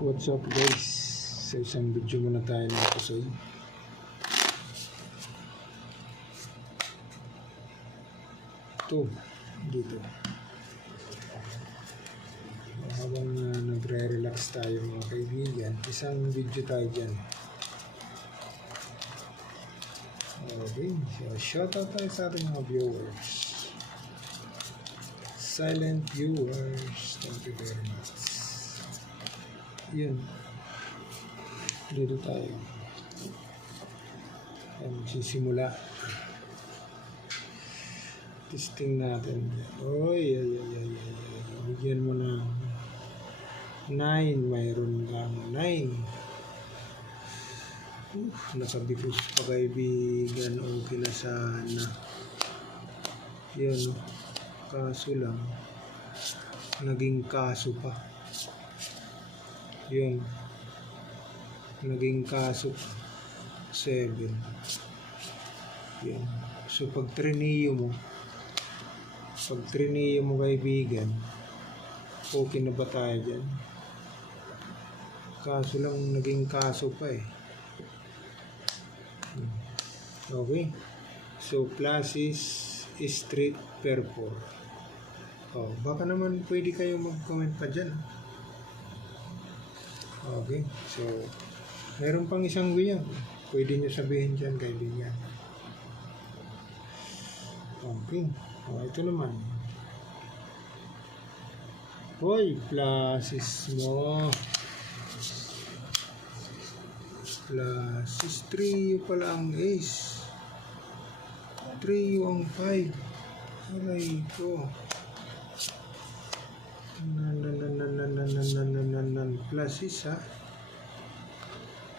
What's up guys? Sa isang video muna tayo ng pusoy. Ito, dito. Habang nagre-relax tayo mga kaibigan, isang video tayo dyan. Okay, so shoutout tayo sa ating mga viewers. Silent viewers, thank you very much. Yun, dito tayo magsisimula. Testing natin. Oy, bigyan mo na 9, mayroon lang 9. Nakabigos pa kaibigan, okay na sana. Yun, kaso lang naging kaso pa. Yun, naging kaso 7. Yun. So pag triniyo mo kaibigan, okay na ba tayo dyan? Kaso lang naging kaso pa eh. Okay, so classes street per 4. Baka naman pwede kayo mag-comment pa dyan. Okay, so meron pang isang way. Pwede nyo sabihin dyan kaibigan. Okay, ito naman. Hoy, classes mo. Classes 3 pala ang ace. 3 ang 5. Aray ko. Classes ha.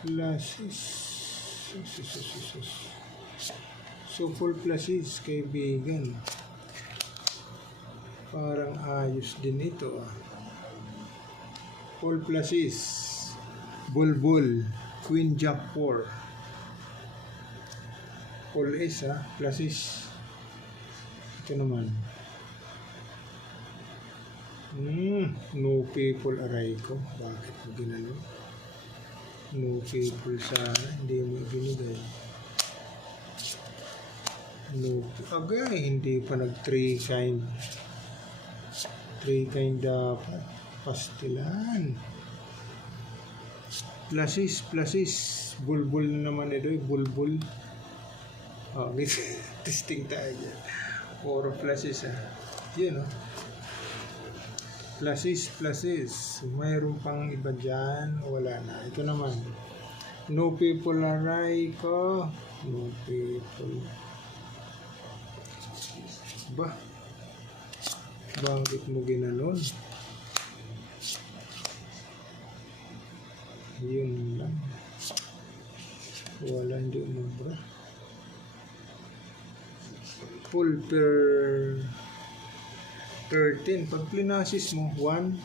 Classes. So full classes kaibigan. Parang ayos din ito ah. Full classes. Bulbul. Queen Jack 4. Full ace ha. Classes. Ito naman. No people, aray ko. Bakit mo ginano? No people sana. Hindi mo binigay. No, agay. Hindi pa nag 3 kind. 3 kind dapat. Pastilan. Pluses. Bulbul na naman ito. Bulbul. Testing tayo dyan. 4 pluses ha. Yun o. Pluses. Mayroon pang iba dyan. Wala na. Ito naman. No people aray ko. No people. Bakit mo ginanon? Yun lang. Wala, hindi umabra. Full per 13. Pag plinasis mo, 1,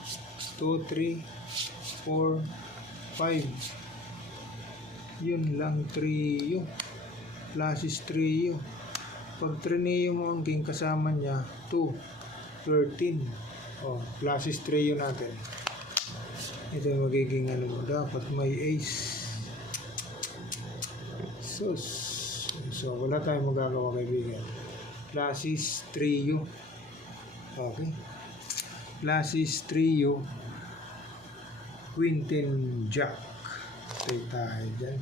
2, 3, 4, 5. Yun lang, 3 yun. Plasis 3 yun. Pag trineo mo ang king kasama niya, 2, 13. Plasis 3 yun natin. Ito yung magiging ano mo. Dapat may ace. So wala tayong magagawa kaibigan. Plasis 3 yun. Okay. Plasis 3 yun. Queen 10 Jack. Tayo dyan.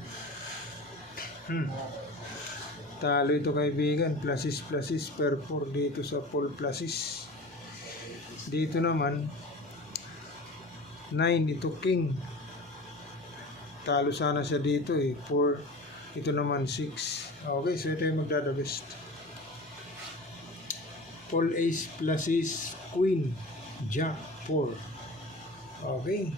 Talo ito kaibigan. Pluses per 4 dito sa full pluses. Dito naman 9 ito king. Talo sana siya dito eh. 4 ito naman 6. Okay, so ito yung magdada best. Full ace pluses queen jack 4. Okay.